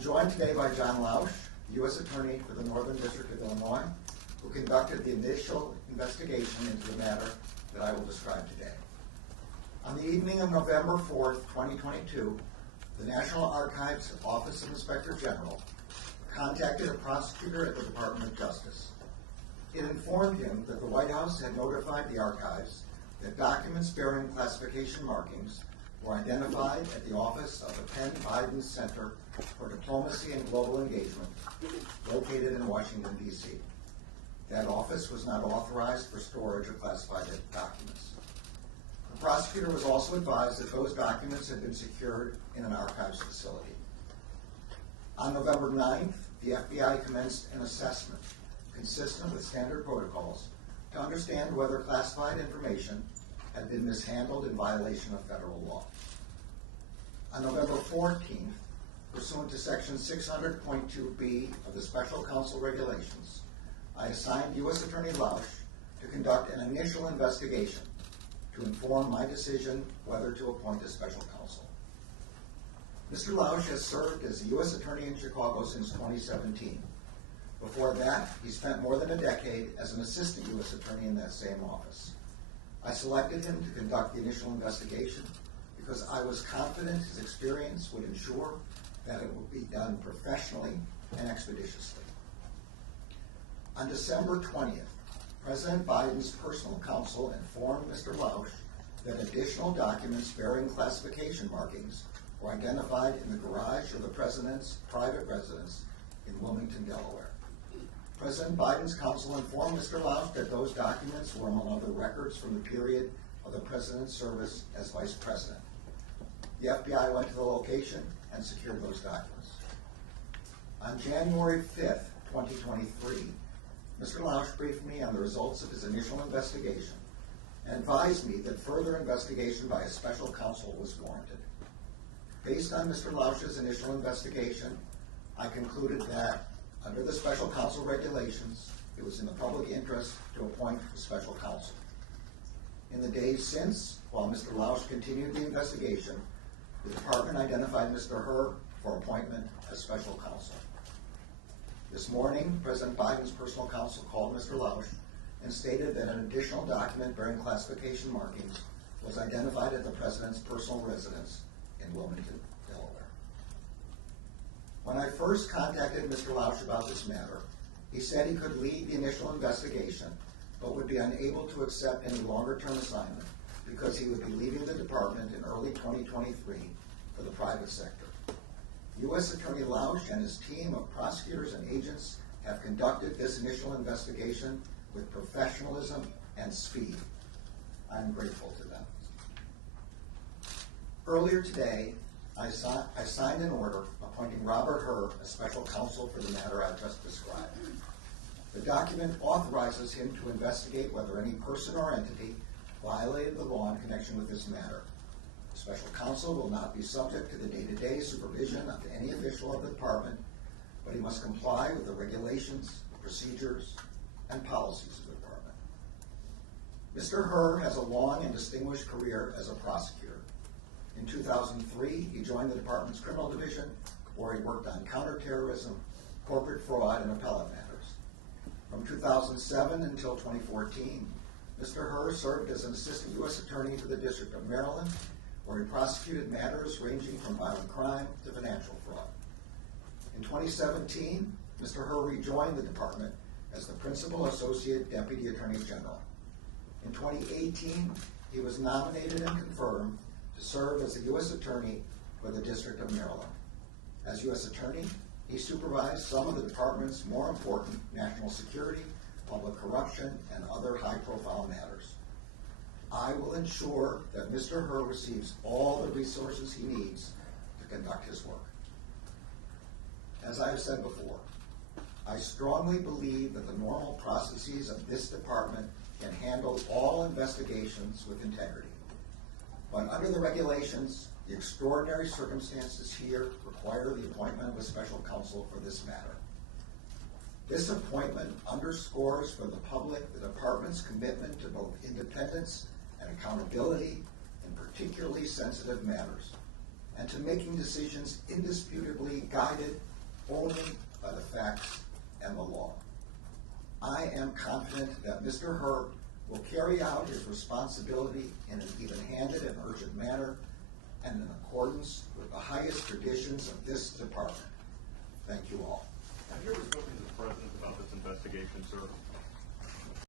joined today by John Lausch, U.S. Attorney for the Northern District of Illinois, who conducted the initial investigation into the matter that I will describe today. On the evening of November 4th, 2022, the National Archives Office of Inspector General contacted a prosecutor at the Department of Justice. It informed him that the White House had notified the archives that documents bearing classification markings were identified at the office of the Penn Biden Center for Diplomacy and Global Engagement, located in Washington, D.C. That office was not authorized for storage of classified documents. The prosecutor was also advised that those documents had been secured in an archives facility. On November 9th, the FBI commenced an assessment consistent with standard protocols to understand whether classified information had been mishandled in violation of federal law. On November 14th, pursuant to Section 600.2b of the Special Counsel Regulations, I assigned U.S. Attorney Lausch to conduct an initial investigation to inform my decision whether to appoint a special counsel. Mr. Lausch has served as the U.S. Attorney in Chicago since 2017. Before that, he spent more than a decade as an assistant U.S. Attorney in that same office. I selected him to conduct the initial investigation because I was confident his experience would ensure that it would be done professionally and expeditiously. On December 20th, President Biden's personal counsel informed Mr. Lausch that additional documents bearing classification markings were identified in the garage of the President's private residence in Wilmington, Delaware. President Biden's counsel informed Mr. Lausch that those documents were among other records from the period of the President's service as Vice President. The FBI went to the location and secured those documents. On January 5th, 2023, Mr. Lausch briefed me on the results of his initial investigation and advised me that further investigation by a special counsel was warranted. Based on Mr. Lausch's initial investigation, I concluded that, under the special counsel regulations, it was in the public interest to appoint a special counsel. In the days since, while Mr. Lausch continued the investigation, the department identified Mr. Herr for appointment as special counsel. This morning, President Biden's personal counsel called Mr. Lausch and stated that an additional document bearing classification markings was identified at the President's personal residence in Wilmington, Delaware. When I first contacted Mr. Lausch about this matter, he said he could lead the initial investigation, but would be unable to accept any longer-term assignment because he would be leaving the department in early 2023 for the private sector. U.S. Attorney Lausch and his team of prosecutors and agents have conducted this initial investigation with professionalism and speed. I'm grateful to them. Earlier today, I signed an order appointing Robert Herr as special counsel for the matter I just described. The document authorizes him to investigate whether any person or entity violated the law in connection with this matter. The special counsel will not be subject to the day-to-day supervision of any official of the department, but he must comply with the regulations, procedures, and policies of the department. Mr. Herr has a long and distinguished career as a prosecutor. In 2003, he joined the department's criminal division, where he worked on counterterrorism, corporate fraud, and appellate matters. From 2007 until 2014, Mr. Herr served as an assistant U.S. attorney for the District of Maryland, where he prosecuted matters ranging from violent crime to financial fraud. In 2017, Mr. Herr rejoined the department as the Principal Associate Deputy Attorney General. In 2018, he was nominated and confirmed to serve as the U.S. Attorney for the District of Maryland. As U.S. Attorney, he supervised some of the department's more important national security, public corruption, and other high-profile matters. I will ensure that Mr. Herr receives all the resources he needs to conduct his work. As I have said before, I strongly believe that the normal processes of this department can handle all investigations with integrity. But under the regulations, the extraordinary circumstances here require the appointment of a special counsel for this matter. This appointment underscores for the public the department's commitment to both independence and accountability in particularly sensitive matters, and to making decisions indisputably guided only by the facts and the law. I am confident that Mr. Herb will carry out his responsibility in an even-handed and urgent manner and in accordance with the highest traditions of this department. Thank you all. Have you ever spoken to the President about this investigation, sir?